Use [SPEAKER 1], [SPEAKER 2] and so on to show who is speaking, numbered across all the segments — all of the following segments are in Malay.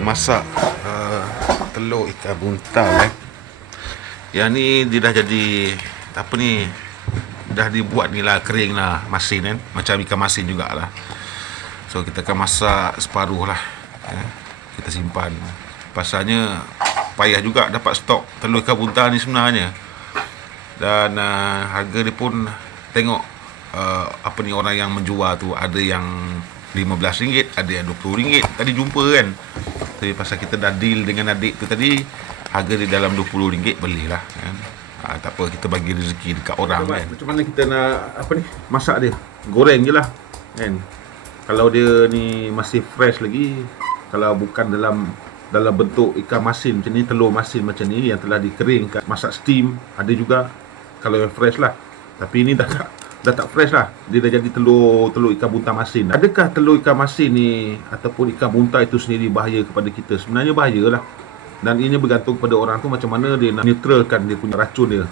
[SPEAKER 1] masak uh, telur ikan buntal eh. Yang ni dia dah jadi apa ni dah dibuat ni lah kering lah masin kan macam ikan masin jugalah so kita akan masak separuh lah eh. kita simpan pasalnya payah juga dapat stok telur ikan buntal ni sebenarnya dan uh, harga dia pun tengok uh, apa ni orang yang menjual tu ada yang RM15 ada yang RM20 tadi jumpa kan tapi pasal kita dah deal dengan adik tu tadi harga dia dalam RM20 belilah kan ha, tak apa kita bagi rezeki dekat orang
[SPEAKER 2] Macam,
[SPEAKER 1] kan
[SPEAKER 2] macam mana kita nak apa ni masak dia? Goreng je lah kan. Kalau dia ni masih fresh lagi, kalau bukan dalam dalam bentuk ikan masin macam ni, telur masin macam ni yang telah dikeringkan, masak steam, ada juga kalau yang fresh lah. Tapi ini dah tak dah tak fresh lah. Dia dah jadi telur telur ikan buntal masin. Adakah telur ikan masin ni ataupun ikan buntal itu sendiri bahaya kepada kita? Sebenarnya bahaya lah. Dan ianya bergantung kepada orang tu macam mana dia nak neutralkan dia punya racun dia.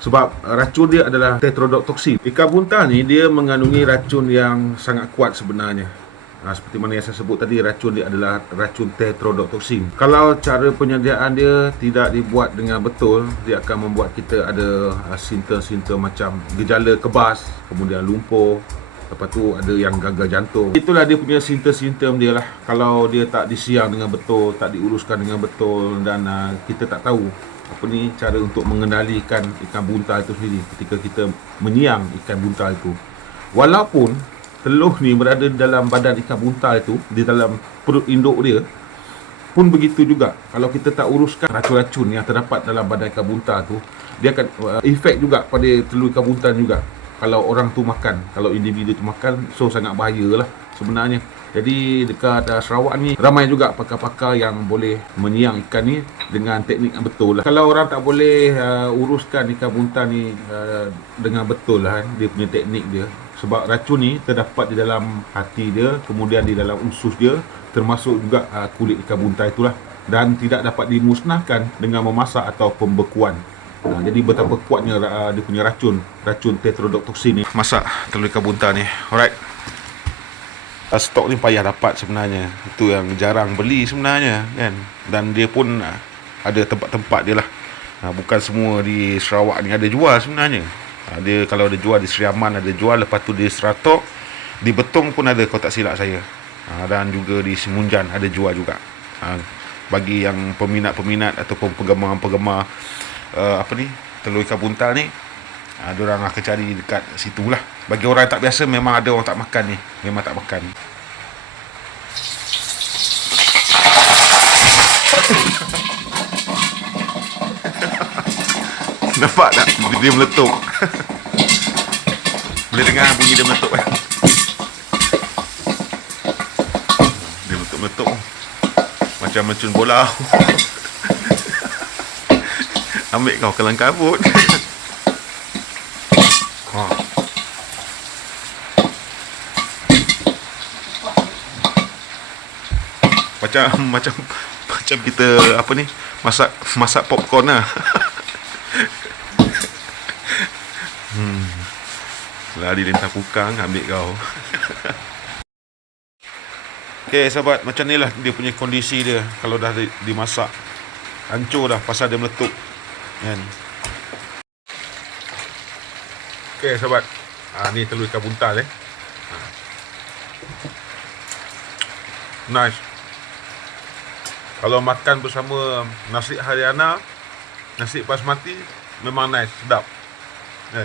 [SPEAKER 2] Sebab racun dia adalah tetrodotoxin. Ikan buntal ni dia mengandungi racun yang sangat kuat sebenarnya. Ha, seperti mana yang saya sebut tadi racun dia adalah racun tetrodotoxin. Kalau cara penyediaan dia tidak dibuat dengan betul, dia akan membuat kita ada uh, simptom-simptom macam gejala kebas, kemudian lumpur, Lepas tu ada yang gagal jantung. Itulah dia punya simptom-simptom dia lah. Kalau dia tak disiang dengan betul, tak diuruskan dengan betul dan uh, kita tak tahu apa ni cara untuk mengendalikan ikan buntal itu sendiri ketika kita menyiang ikan buntal itu. Walaupun telur ni berada dalam badan ikan buntal itu, di dalam perut induk dia, pun begitu juga. Kalau kita tak uruskan racun-racun yang terdapat dalam badan ikan buntal tu, dia akan uh, efek juga pada telur ikan buntal juga. Kalau orang tu makan, kalau individu tu makan, so sangat bahaya lah sebenarnya. Jadi dekat uh, Sarawak ni ramai juga pakar-pakar yang boleh menyiang ikan ni dengan teknik yang betul lah. Kalau orang tak boleh uh, uruskan ikan buntal ni uh, dengan betul lah kan, dia punya teknik dia. Sebab racun ni terdapat di dalam hati dia, kemudian di dalam usus dia, termasuk juga uh, kulit ikan buntal itulah. Dan tidak dapat dimusnahkan dengan memasak atau pembekuan. Ha, jadi betapa kuatnya uh, dia punya racun, racun tetrodotoxin ni.
[SPEAKER 1] masak telur ikan buntal ni alright uh, stok ni payah dapat sebenarnya itu yang jarang beli sebenarnya kan dan dia pun uh, ada tempat-tempat dia lah uh, bukan semua di Sarawak ni ada jual sebenarnya dia kalau ada jual di Seriaman ada jual lepas tu di Seratok di Betong pun ada kalau tak silap saya uh, dan juga di Semunjan ada jual juga uh, bagi yang peminat-peminat ataupun penggemar-penggemar uh, apa ni telur ikan buntal ni Ha, diorang akan cari dekat situ lah. Bagi orang tak biasa memang ada orang tak makan ni. Memang tak makan. Nampak tak? Dia, meletup. Boleh dengar bunyi dia meletup kan? Dia meletup-meletup. Macam mencun bola. Ambil kau kelang kabut. Ha. Macam macam macam kita apa ni masak masak popcorn lah. Lari lintah pukang ambil kau. Okey sahabat macam ni lah dia punya kondisi dia kalau dah di- dimasak. Hancur dah pasal dia meletup. Kan? Okey sahabat. Ha, ni telur ikan buntal eh. Ha. Nice. Kalau makan bersama nasi hariana, nasi basmati memang nice, sedap. Kan?